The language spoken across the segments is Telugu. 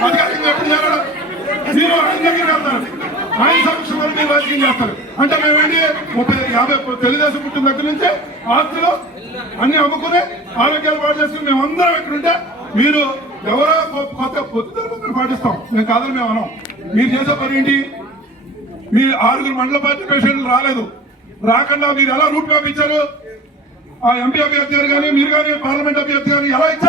అధికారంగా ఎప్పుడు చేరడం మీరు ఆయన దగ్గరికి వెళ్తారు ఆయన సమక్షంలో మీరు రాజకీయం చేస్తారు అంటే మేమేంటి ముప్పై యాభై తెలుగుదేశం పుట్టిన దగ్గర నుంచి ఆస్తులు అన్ని అమ్ముకుని ఆరోగ్యాలు పాటు చేసుకుని మేము అందరం ఎక్కడుంటే మీరు ఎవరో కొత్త పొద్దుదల పాటిస్తాం మేము కాదని మేము అనం మీరు చేసే పని ఏంటి మీరు ఆరుగురు మండల పార్టీ పేషెంట్లు రాలేదు రాకుండా మీరు ఎలా రూట్ మ్యాప్ ఇచ్చారు ఆ ఎంపీ అభ్యర్థి గారు కానీ మీరు కానీ పార్లమెంట్ అభ్యర్థి కానీ ఎలా ఇచ్చారు?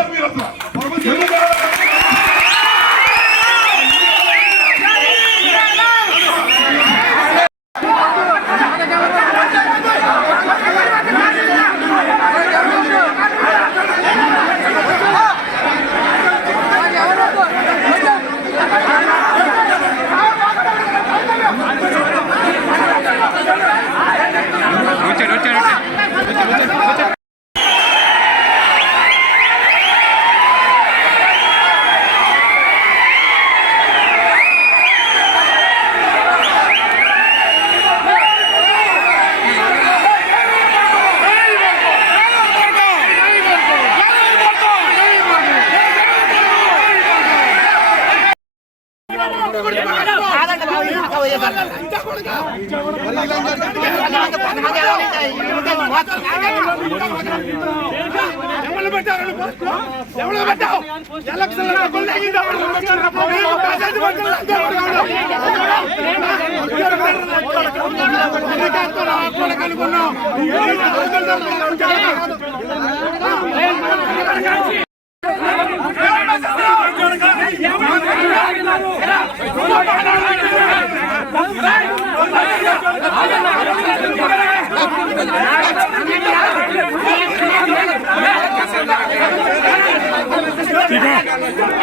ఎవరు పెట్టారు ఎవరు పెట్టావు ఎలక్షన్ ठीक है